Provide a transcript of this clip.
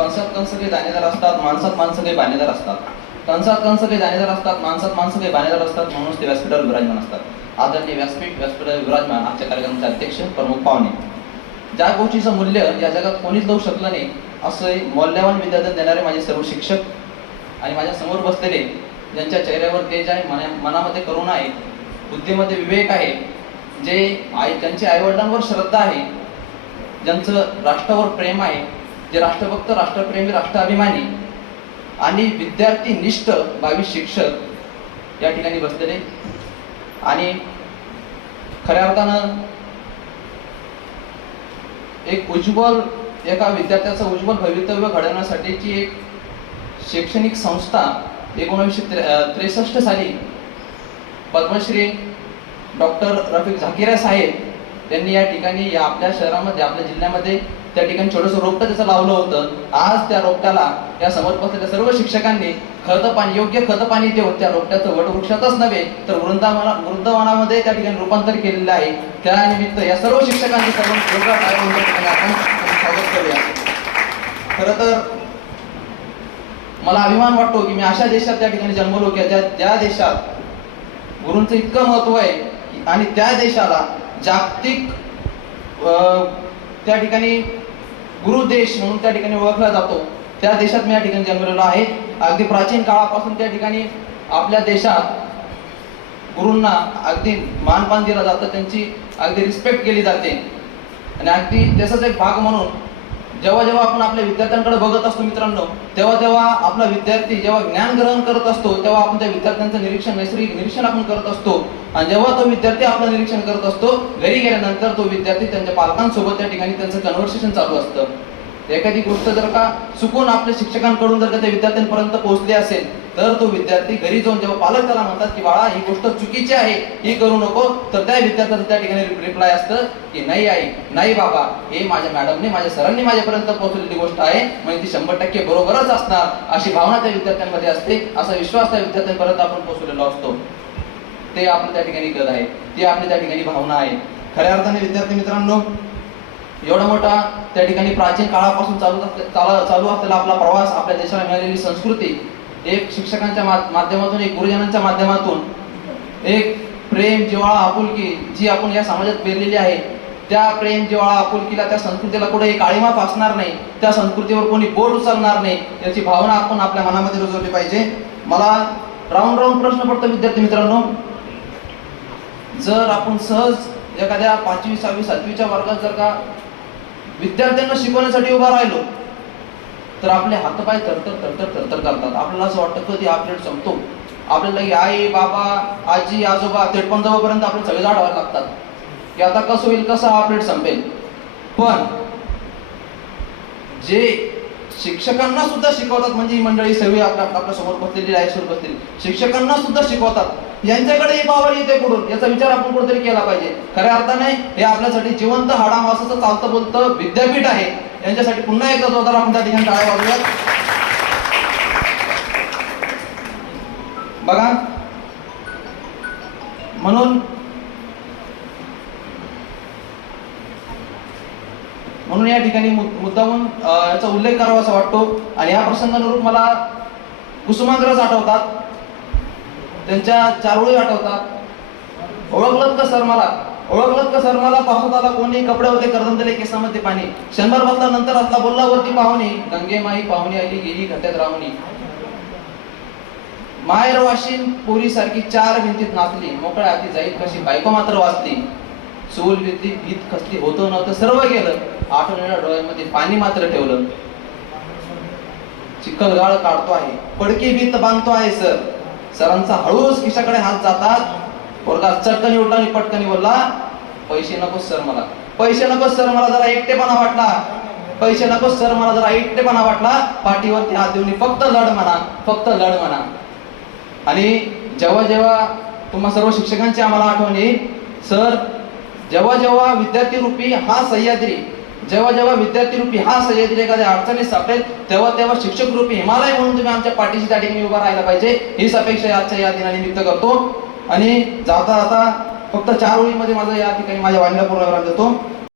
कंसात कंस काही दाणेदार असतात, माणसात माणसं काही बाणेदार असतात. कंसात कंस काही दाणेदार असतात, माणसात माणसं काही बाणेदार असतात, म्हणूनच ते व्यासपीठावर विराजमान असतात. आदरणीय व्यासपीठावर विराजमान आजच्या कार्यक्रमाचे अध्यक्ष प्रमुख पाहुणे, ज्या गोष्टीचं मूल्य या जगात कोणीच देऊ शकलं नाही असे मौल्यवान विद्यादान देणारे माझे सर्व शिक्षक आणि माझ्या समोर बसलेले, ज्यांच्या चेहऱ्यावर तेज आहे, मनामध्ये करुणा आहे, बुद्धीमध्ये विवेक आहे, ज्यांचे आईवडिलांवर श्रद्धा आहे, ज्यांचं राष्ट्रावर प्रेम आहे, जे राष्ट्रभक्त, राष्ट्रप्रेमी, राष्ट्राभिमानी आणि विद्यार्थी निष्ठ 22 शिक्षक या ठिकाणी बसलेले आणि खऱ्या अर्थानं एका विद्यार्थ्याचं उज्ज्वल भवितव्य घडवण्यासाठीची एक शैक्षणिक संस्था 1963 साली पद्मश्री डॉक्टर रफिक झाकिरा साहेब यांनी या ठिकाणी आपल्या शहरामध्ये, आपल्या जिल्ह्यामध्ये त्या ठिकाणी छोटंसं रोपटं त्याचं लावलं होतं. आज त्या रोपट्याला या समोर बसलेल्या सर्व शिक्षकांनी योग्य खतपाणी देऊन त्या रोपट्याचं वटवृक्षातच नव्हे तर वृंदावनामध्ये त्या ठिकाणी रूपांतर केलेलं आहे. त्यानिमित्त या सर्व शिक्षकांचे आपण स्वागत करूया. खरं तर मला अभिमान वाटतो की मी अशा देशात त्या ठिकाणी जन्मलो की ज्या देशात गुरूंचं इतकं महत्व आहे आणि त्या देशाला जागतिक त्या ठिकाणी गुरु देश म्हणून त्या ठिकाणी ओळखला जातो. त्या देशात मी या ठिकाणी जन्मलेलो आहे. अगदी प्राचीन काळापासून त्या ठिकाणी आपल्या देशात गुरूंना अगदी मानपान दिला जातं, त्यांची अगदी रिस्पेक्ट केली जाते. आणि अगदी त्याचाच एक भाग म्हणून जेव्हा जेव्हा आपण आपल्या विद्यार्थ्यांकडे बघत असतो मित्रांनो, तेव्हा आपला विद्यार्थी जेव्हा ज्ञान ग्रहण करत असतो तेव्हा आपण त्या विद्यार्थ्यांचं नैसर्गिक निरीक्षण आपण करत असतो. आणि जेव्हा तो विद्यार्थी आपलं निरीक्षण करत असतो, घरी गेल्यानंतर तो विद्यार्थी त्यांच्या पालकांसोबत त्या ठिकाणी त्यांचं कन्व्हर्सेशन चालू असतं. एखादी गोष्ट जर का चुकून आपल्या शिक्षकांकडून जर का त्या विद्यार्थ्यांपर्यंत पोहोचली असेल तर तो विद्यार्थी घरी जाऊन जेव्हा पालक त्याला म्हणतात की बाळा ही गोष्ट चुकीची आहे, ही करू नको, तर त्या विद्यार्थ्याचं त्या ठिकाणी रिप्लाय असतं की नाही आई, नाही बाबा, हे माझ्या मॅडमने, माझ्या सरांनी माझ्यापर्यंत पोहोचलेली गोष्ट आहे, म्हणजे ती 100% बरोबरच असणार, अशी भावना त्या विद्यार्थ्यांमध्ये असते. असा विश्वास त्या विद्यार्थ्यांपर्यंत आपण पोहोचलेलो असतो. ते आपलं त्या ठिकाणी गद आहे, ती आपली त्या ठिकाणी भावना आहे. खऱ्या अर्थाने विद्यार्थी मित्रांनो, एवढा मोठा त्या ठिकाणी प्राचीन काळापासून चालू असलेला आपला प्रवास, आपल्या देशाला मिळालेली संस्कृती, एक शिक्षकांच्या माध्यमातून, एक गुरुजनांच्या माध्यमातून एक प्रेम, जिव्हाळा, आपुलकी जी आपण या समाजात पेरलेली आहे, त्या प्रेम, जिव्हाळा, आपुलकीला, त्या संस्कृतीला कुठे काळीमा फासणार नाही, त्या संस्कृतीवर कोणी बोट उचलणार नाही, याची भावना आपण आपल्या मनामध्ये रुजवली पाहिजे. मला राऊंड प्रश्न पडतो विद्यार्थी मित्रांनो, जर आपण सहज एखाद्या 5वी, 6वी, 7वीच्या वर्गात जर का विद्यार्थ्यांना शिकवण्यासाठी उभा राहिलो तर आपले हातपाय थरथर करतात. आपल्याला असं वाटतं कधी हा पिरियड संपतो. आपल्याला आई, बाबा, आजी, आजोबा, थेटपण जवळपर्यंत आपले सगळे झाड व्हायला लागतात की आता कसं होईल, कसा हा पिरियड संपेल. पण जे शिक्षकांना सुद्धा शिकवतात, म्हणजे ही मंडळी सगळी आपल्या समोर बसलेली आहे, शिक्षकांना सुद्धा शिकवतात, यांच्याकडे ही पावर येते कुठून, याचा विचार आपण कुठेतरी केला पाहिजे. खऱ्या अर्थाने हे आपल्यासाठी जिवंत हाडामासाचं चालतं बोलतं विद्यापीठ आहे. यांच्यासाठी पुन्हा एकदा जोरदार आपण त्या ठिकाणी टाळ्या वाजवूयात. बघा, म्हणून या ठिकाणी मुद्दामून याचा उल्लेख करावा असा वाटतो. आणि या प्रसंगानुरूप मला कुसुमाग्रज आठवतात, त्यांच्या 4 ओळी आठवतात. ओळखलत का सर मला, पाहत आला कोणी, कपडे होते करदंतले, केसामध्ये पाणी, क्षणभर बसला नंतर असला बोलला वरती पाहुणी, गंगे माई पाहुणी आली गेली घट्यात रावणी, मायर वाशीन पोरी सारखी 4 भिंतीत नाचली, मोकळ्या हाती जाईत कशी बायको मात्र वाचली, चूल विद्ली भीत खसली, होतं नव्हतं सर्व गेलं, आठवलेल्या डोळ्यामध्ये पाणी मात्र ठेवलं, चिखलगाळ काढतो आहे, पडकी भीत बांधतो आहे सर, सरांचा हळूच खिशाकडे हात जातात, पोरगा चटकनी उठला आणि पटकनी बोलला, पैसे नकोस सर मला, पैसे नकोस सर मला, जरा एकटेपणा वाटला, पैसे नकोस सर मला, जरा एकटेपणा वाटला, पाठीवरती हात देऊन फक्त लढ म्हणा. आणि जेव्हा जेव्हा तुम्हा सर्व शिक्षकांची आम्हाला आठवण येईल सर, जेव्हा विद्यार्थी रूपी हा सह्याद्री, जेव्हा विद्यार्थी रूपी हा सह्याद्री एखाद्या अडचणीत सापडेल तेव्हा शिक्षक रूपी हिमालय म्हणून तुम्ही आमच्या पाठीशी त्या ठिकाणी उभा राहायला पाहिजे, हीच अपेक्षा आजच्या या दिनानिमित्त करतो. आणि जाता फक्त 4 ओळीमध्ये माझं या ठिकाणी माझ्या वाणीला पूर्ण देतो.